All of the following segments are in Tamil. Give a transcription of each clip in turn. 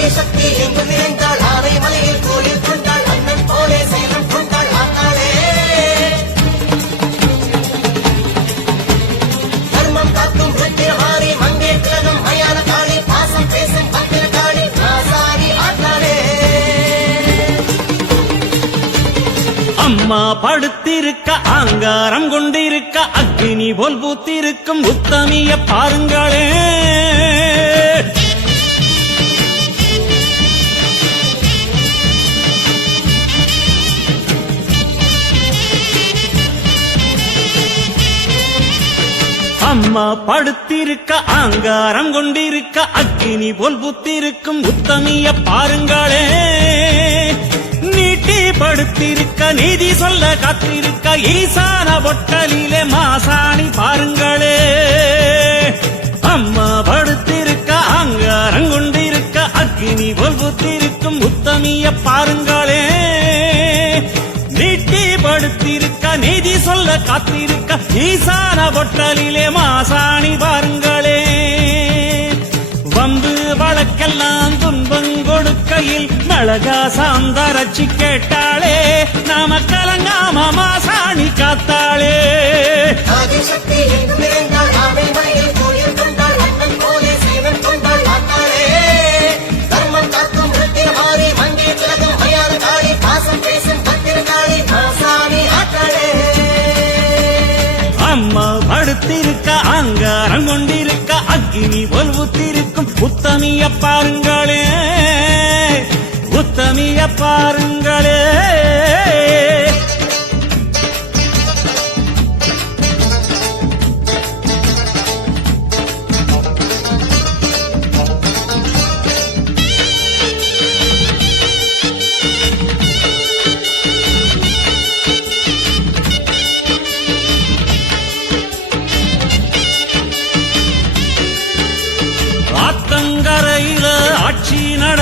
ஆதி சக்தி எங்கு நிறைந்தாள் ஆனை மலையில் கோயில் கொண்டாள் அண்ணன் போலே செயலும் கொண்டாள் ஆத்தாளே. தர்மம் காக்கும் வெற்றிமாறி மங்கே கிழகம் மயான காளி பாசம் பேசும் பத்திர காளி ஆசாரி ஆத்தாளே. அம்மா படுத்திருக்க ஆங்காரம் கொண்டிருக்க அக்னி போல் பூத்திருக்கும் உத்தமிய பாருங்களே. அம்மா படுத்திருக்க ஆங்காரம் கொண்டிருக்க அக்கினி போல் புத்திருக்கும் உத்தமிய பாருங்களே. நீட்டி படுத்திருக்க நீதி சொல்ல காத்திருக்க ஈசான பொட்டலிலே மாசாணி பாருங்களே. அம்மா படுத்திருக்க ஆங்காரம் கொண்டிருக்க அக்கினி போல் புத்திருக்கும் உத்தமிய பாருங்களே. நீட்டி படுத்திருக்க செய்தி சொல்ல காத்திருக்க ஈசான பொட்டலிலே மாசாணி பாருங்களே. வம்பு வழக்கெல்லாம் துன்பம் கொடுக்கையில் மிளகா சாந்தரச்சி கேட்டாளே நாம கலங்காம மாசாணி காத்தாளே. அக்கினி போல் உத்தமிய பாருங்களே உத்தமிய பாருங்களே.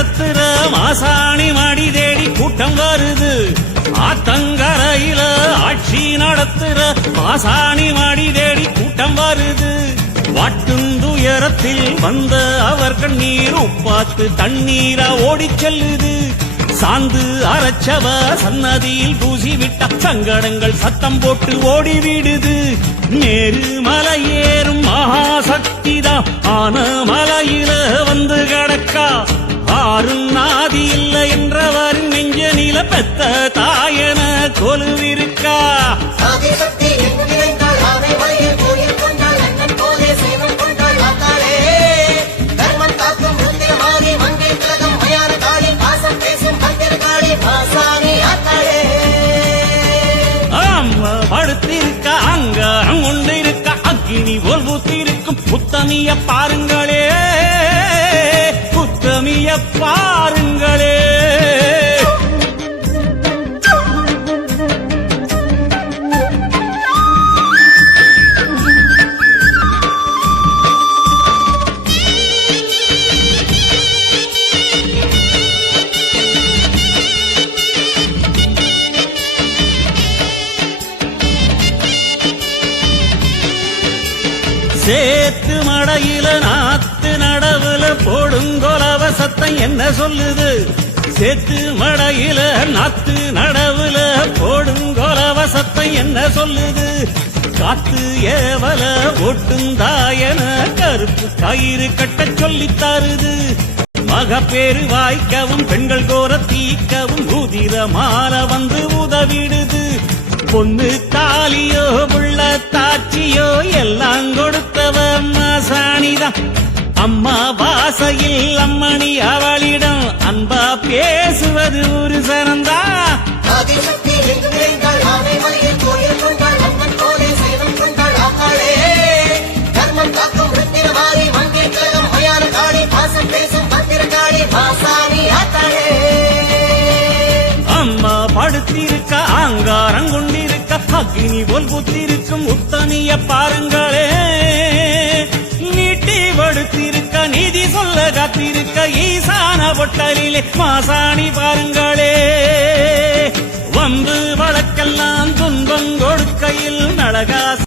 நடத்துற மாசாணி மாடி தேடி கூட்டம் வருது. ஆத்தங்கரையில ஆட்சி நடத்துற மாசாணி மாடி தேடி கூட்டம் வருது. வாட்டுந்துயரத்தில் வந்த அவர் கண்ணீர் உப்பாத்து தண்ணீரா ஓடி செல்லுது. சாந்து அரைச்சவ சன்னதியில் பூசி விட்ட சங்கடங்கள் சத்தம் போட்டு ஓடிவிடுது. நேரு மலையே ஆறும் நாதி இல்லை என்றவரின் நெஞ்ச நில பெத்த தாயன கொலுவிருக்கா? படுத்திருக்க அங்காரம் கொண்டிருக்க அக்கினி போல் பூத்திருக்கும் புத்தமிய பாருங்களே. பாருங்களே. சேத்து மடையில நாத்து நடவுல போடுங்கொலவ சத்தம் என்ன சொல்லுது? சேத்து மடையில நாத்து நடவுல போடுங்கொலவ சத்தம் என்ன சொல்லுது? காத்து ஏவல ஒட்டுந்தாயன கருப்பு கயிறு கட்டச் சொல்லித் தருது. மகப்பேறு வாய்க்கவும் பெண்கள் கோர தீக்கவும் உதிர மாற வந்து உதவிடுது. பொண்ணு தாலியோ உள்ள தாட்சியோ எல்லாம் கொடுத்தவ மாசாணிதான் அம்மா வாசையில் அம்மணி அவளிடம் அன்பா பேசுவது ஒரு சரந்தா அம்மா படுத்திருக்க அங்க அக்னி போல் புத்திருக்கும் உத்தமிய பாருங்களே. நீட்டி வடுத்திருக்க நீதி சொல்ல காத்திருக்க ஈசான பொட்டலிலே மாசாணி பாருங்களே. வந்து வழக்கெல்லாம் துன்பம் கொடுக்கையில் நழகா